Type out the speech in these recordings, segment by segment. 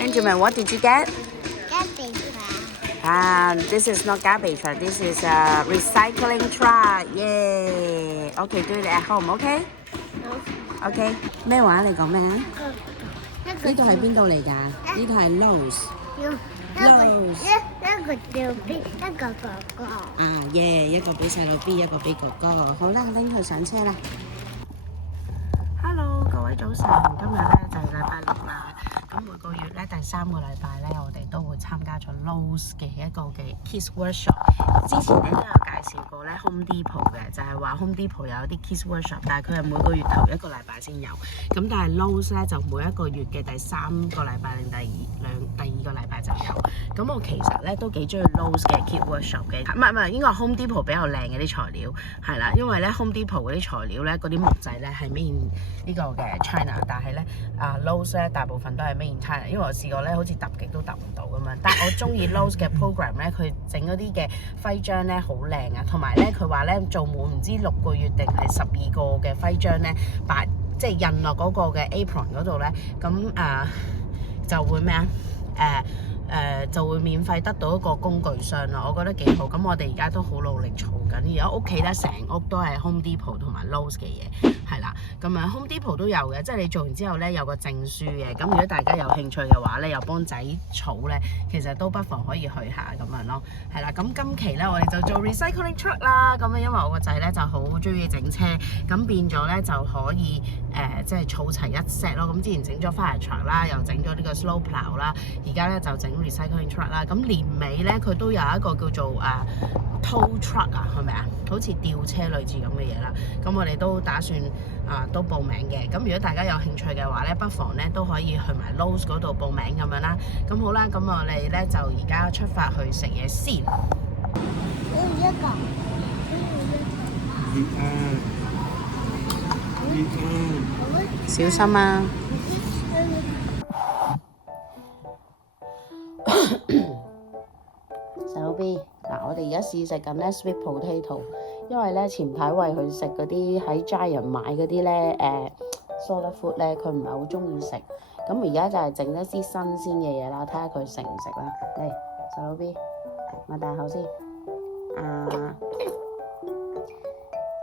Benjamin, what did you get? Garbage This is not garbage truck. This is a recycling truck. Yay! Okay, do it at home. Okay? Okay. 咩話？你講咩啊？呢度係邊度嚟㗎？呢度係 Lowe's。一個吊邊，一個哥哥。一個俾細佬 B， 一個俾哥哥。好啦，拎佢上車啦。Hello， 各位早晨，今日咧就係禮拜六啦。咁每個月咧第3個禮拜咧，我哋都會參加咗 Lowe's 嘅一個嘅 Kids Workshop。之前咧都有介紹過咧 Home Depot 嘅，就係話 Home Depot 有啲 Kids Workshop， 但係佢係每個月頭1個禮拜先有。咁但係 Lowe's 咧就每一個月嘅第3個禮拜定第2個禮拜就有。咁我其實咧都幾中意 Lowe's 嘅 Kids Workshop 嘅，唔係應該係 Home Depot 比較靚嘅啲材料，係啦，因為咧 Home Depot 嗰啲材料咧嗰啲木仔咧係 made in 呢個嘅 China， 但係咧Lowe's 咧大部分都係 made in China， 因為我試過咧好似揼極都揼唔到咁樣。但係我中意 Lowe's 嘅 program 咧，佢整嗰啲嘅徽章咧好靚啊，同埋咧佢話咧做滿唔知6個月定係12個嘅徽章咧，即係印落嗰個嘅 apron 嗰度咧，咁就會咩啊？就會免費得到一個工具箱啦，我覺得幾好。咁我哋而家都好努力儲緊，而家屋企咧成屋都係 Home Depot 同埋 Lowe's 嘅嘢，係啦。咁Home Depot 都有嘅，即係你做完之後咧有個證書嘅。咁如果大家有興趣嘅話咧，又幫仔儲咧，其實都不妨可以去下咁樣咯。係啦，咁今期咧我哋就做 recycling truck 啦。咁因為我個仔咧就好中意整車，咁變咗咧就可以即係儲齊一 set 咯。咁之前整咗 fire truck 啦，又整咗呢個 slow plow 啦，而家咧就整 recycling truck 啦。咁年尾咧佢都有一個叫做tow truck 啊，係咪啊？好似吊車類似咁嘅嘢啦。咁我哋都打算都報名嘅。咁如果大家有興趣嘅話咧，不妨咧都可以去埋 Lowe's 嗰度報名咁樣啦。咁好啦，咁我哋咧就而家出發去食嘢先。小心啊！細佬 B， 我哋而家試食緊咧 sweet potato， 因為咧前排餵佢食嗰啲喺 Giant 買嗰啲咧solid food 咧，佢唔係好中意食。咁而家就係整一啲新鮮嘅嘢啦，睇下佢食唔食啦。嚟，細佬 B， 擘大口先。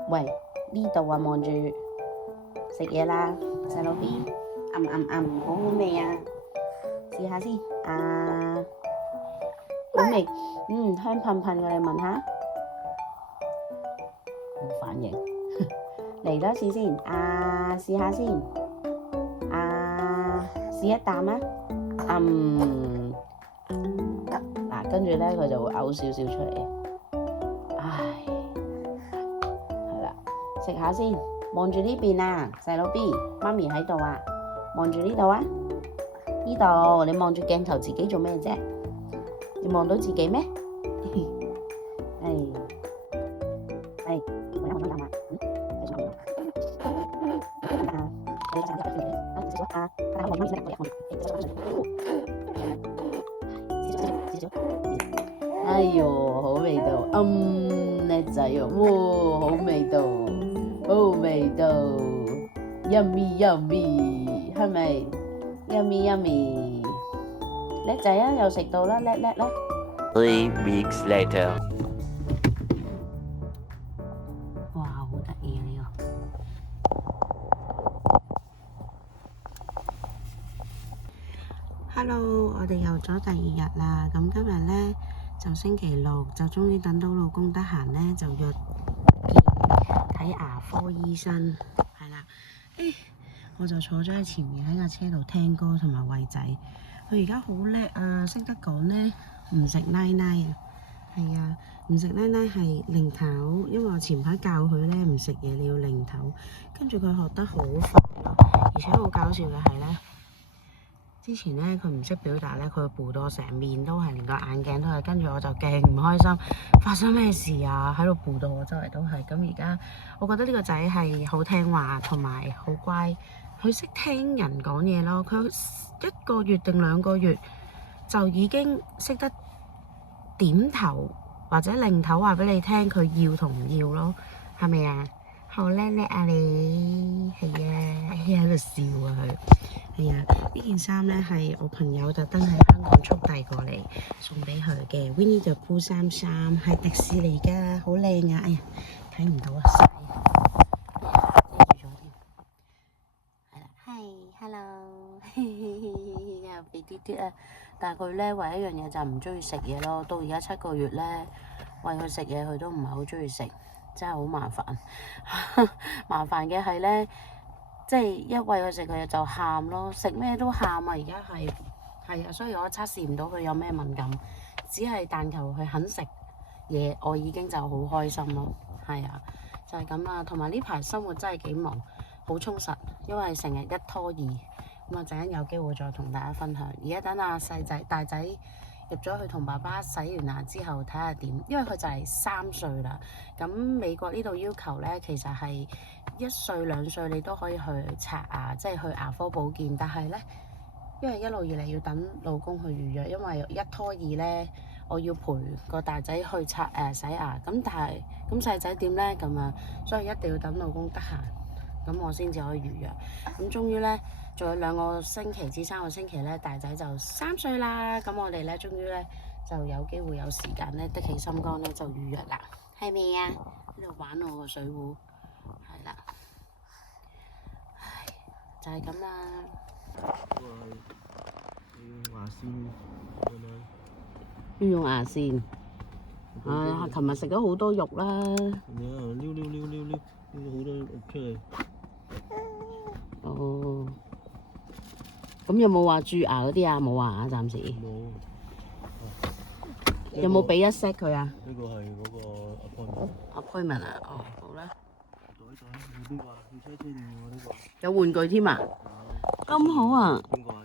喂，呢度望住食嘢啦，細佬 B， 好好味啊！試下先，好味，香噴噴嘅，你聞下，冇反應，嚟多次先，試下先，試一啖啊，跟住咧佢就會嘔少少出嚟，係啦，食下先，望住呢邊啊，細佬 B， 媽咪喺度啊，望住呢度啊，呢度，你望住鏡頭自己做咩啫？你望到自己咩？哎呦，好味道，叻仔喎，哇，好味道，好味道 ，yummy yummy， 係咪 ？yummy yummy， 叻仔啊，又食到啦，叻啦。3 weeks later， 哇，好得意啊呢個！Hello， 我哋又咗第2日啦。咁今日咧就星期6，就終於等到老公得閒咧，就約見睇牙科醫生，係啦。我就坐咗喺前面喺架車度聽歌同埋餵仔。佢而家好叻啊，識得講咧唔食奶奶啊，係啊，唔食奶奶係零頭，因為我前排教佢咧唔食嘢你要零頭，跟住佢學得好快咯，而且好搞笑嘅係咧。之前咧佢唔識表達咧，佢糊到成面都係，連個眼鏡都係，跟住我就勁唔開心，發生咩事啊？喺度糊到我周圍都係。咁而家我覺得呢個仔係好聽話同埋好乖，佢識聽人講嘢咯。佢1個月定2個月就已經識得點頭或者擰頭話俾你聽佢要同唔要咯，係咪啊？好叻叻啊你，係啊，喺度笑啊佢。係啊，呢件衫咧係我朋友特登喺香港速遞過嚟送俾佢嘅 Winnie the Pooh 衫，係迪士尼㗎，好靚啊！哎呀，睇唔到啊，曬遮住咗添。係啦，係，hello，又肥啲啲啊！但係佢咧唯一一樣嘢就係唔中意食嘢咯。到而家7個月咧，餵佢食嘢佢都唔係好中意食，真係好麻煩。麻煩嘅係咧。即係一餵佢食佢就喊咯，食咩都喊啊！而家係啊，所以我測試唔到佢有咩敏感，只係但求佢肯食嘢，我已經就好開心咯。係啊，就係咁啦。同埋呢排生活真係幾忙，好充實，因為成日一拖二。咁啊，陣間有機會再同大家分享。而家等阿細仔大仔入咗去同爸爸洗完牙之後睇下點，因為佢就係3歲啦。咁美國呢度要求咧，其實係1歲2歲你都可以去刷牙，即係去牙科保健。但係咧，因為一路以嚟要等老公去預約，因為一拖二咧，我要陪個大仔去洗牙。咁但係咁細仔點咧咁啊？所以一定要等老公得閒，咁我先至可以預約。咁終於咧，仲有2個星期至3個星期咧，大仔就3歲啦。咁我哋咧，終於咧就有機會有時間咧，的起心肝咧就預約啦。係咪啊？喺度玩我個水壺，係啦，唉，就係咁啦。要用牙線。唉，琴日食咗好多肉啦。撩好多肉出嚟。哦。咁有冇話蛀牙嗰啲啊？冇啊，暫時。冇。有冇俾一 set 佢啊？呢個係嗰個 appointment 啊？哦，好啦。袋要邊個啊？要車定我呢個？有玩具添啊？咁好啊！邊個啊？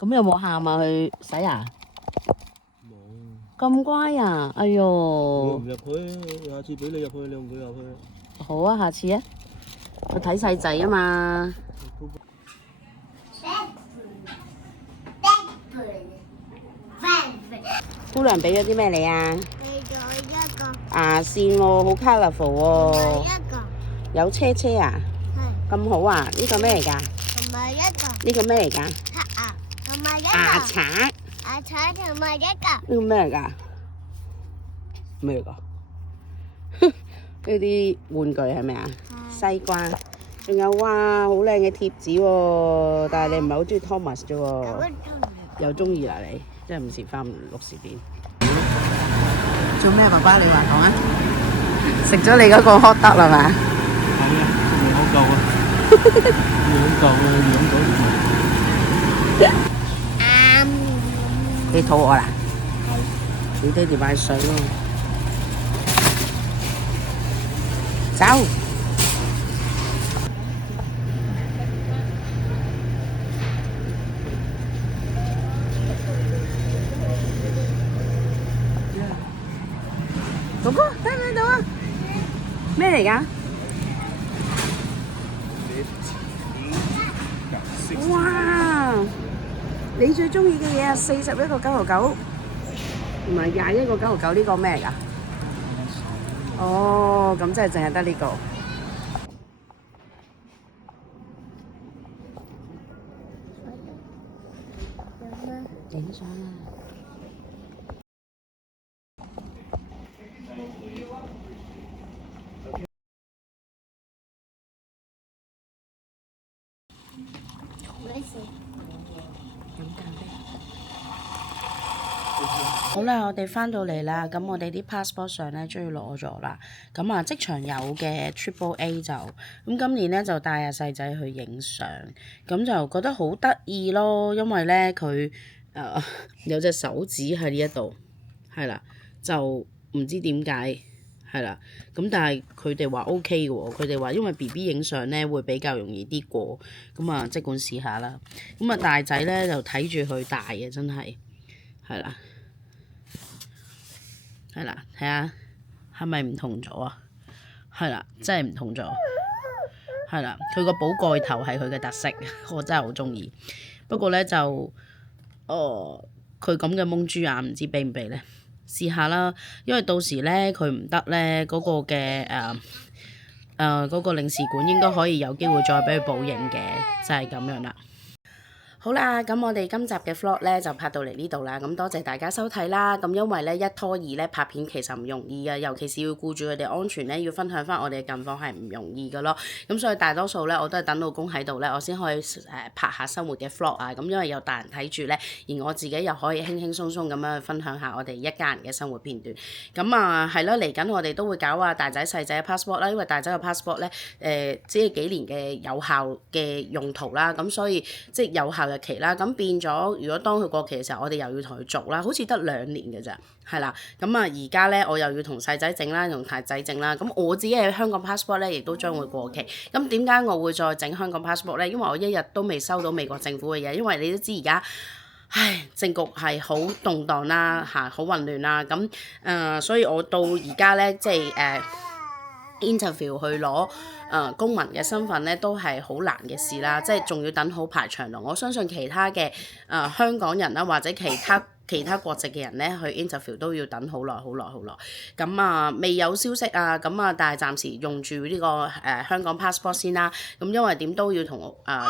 咁有冇喊啊？去洗牙？冇。咁乖啊！哎呦！唔入去，下次俾你入去，你同佢入去。好啊，下次啊。佢睇細仔啊嘛。姑娘俾咗啲咩你啊？俾咗一個。牙線喎，好 colourful 喎。一個。有車車啊？係。咁好啊？呢個咩嚟㗎？同埋一個。呢個咩嚟㗎？黑牙，同埋一個。牙刷。牙刷同埋一個。呢個咩嚟㗎？咩嚟㗎？呢啲玩具係咪啊？西瓜。仲有哇，好靚嘅貼紙喎，但係你唔係好中意 Thomas 啫喎。又中意啦你，真係唔時翻6時變。做咩啊，爸爸？你話講啊？食咗你嗰個hot dog啦嘛？係啊，未好夠啊！未好夠啊，養到。你肚餓啦？你爹哋買水咯。走。哥哥睇唔睇到啊？咩嚟㗎？哇！你最中意嘅嘢啊，41個9.99，同埋21個9.99，呢個咩嚟㗎？哦，咁即係淨係得呢個。影相啊！好啦，我哋翻到嚟啦，咁我哋啲 passport 相咧終於攞咗啦，咁啊即場有嘅 Triple A 就，咁今年咧就帶阿細仔去影相，咁就覺得好得意咯，因為咧佢有隻手指喺呢一度，係啦，就唔知點解，係啦，咁但係佢哋話 OK 嘅喎，佢哋話因為 BB 影相咧會比較容易啲過，咁啊即管試下啦，咁啊大仔咧就睇住佢大嘅，真係，係啦。係啦，睇下係咪唔同咗啊？係啦，真係唔同咗。係啦，佢個寶蓋頭係佢嘅特色，我真係好中意。不過咧就，佢咁嘅蒙豬眼唔知俾唔俾咧？試下啦，因為到時咧佢唔得咧，嗰個嘅嗰個領事館應該可以有機會再俾佢補影嘅，就係咁樣啦。好啦，咁我哋今集嘅 vlog 咧就拍到嚟呢度啦，咁多謝大家收睇啦。咁因為咧一拖二咧拍片其實唔容易嘅，尤其是要顧住佢哋安全咧，要分享翻我哋嘅近況係唔容易嘅咯。咁所以大多數咧我都係等老公喺度咧，我先可以拍下生活嘅 vlog 啊。咁因為有大人睇住咧，而我自己又可以輕輕鬆鬆咁樣去分享下我哋一家人嘅生活片段。咁啊係咯，嚟緊我哋都會搞啊大仔細仔嘅 passport 啦，因為大仔嘅 passport 咧只係幾年嘅有效嘅用途啦，咁所以即係有效日期啦，咁變咗，如果當佢過期嘅時候，我哋又要同佢續啦，好似得2年嘅咋，係啦，咁啊而家咧我又要同細仔整啦，同太仔整啦，咁我自己嘅香港 passport 咧亦都將會過期，咁點解我會再整香港 passport 咧？因為我一日都未收到美國政府嘅嘢，因為你都知而家，政局係好動盪啦，好混亂啦，咁所以我到而家咧即係interview 去攞公民嘅身份咧都係好難嘅事啦，即係仲要等好排長龍。我相信其他嘅香港人啦，或者其他國籍嘅人咧去 interview 都要等好耐。咁未有消息啊，咁但係暫時用住呢個香港 passport 先啦。咁因為點都要同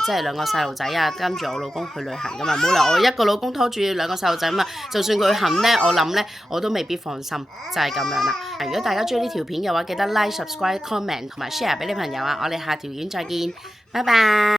即係2個細路仔啊，跟住我老公去旅行噶嘛，冇理由我一個老公拖住2個細路仔嘛。就算佢肯咧，我諗咧我都未必放心，就係咁樣啦。如果大家中意呢條片嘅話，記得 like、subscribe、comment 同埋 share 俾你朋友啊！我哋下條片再見，拜拜。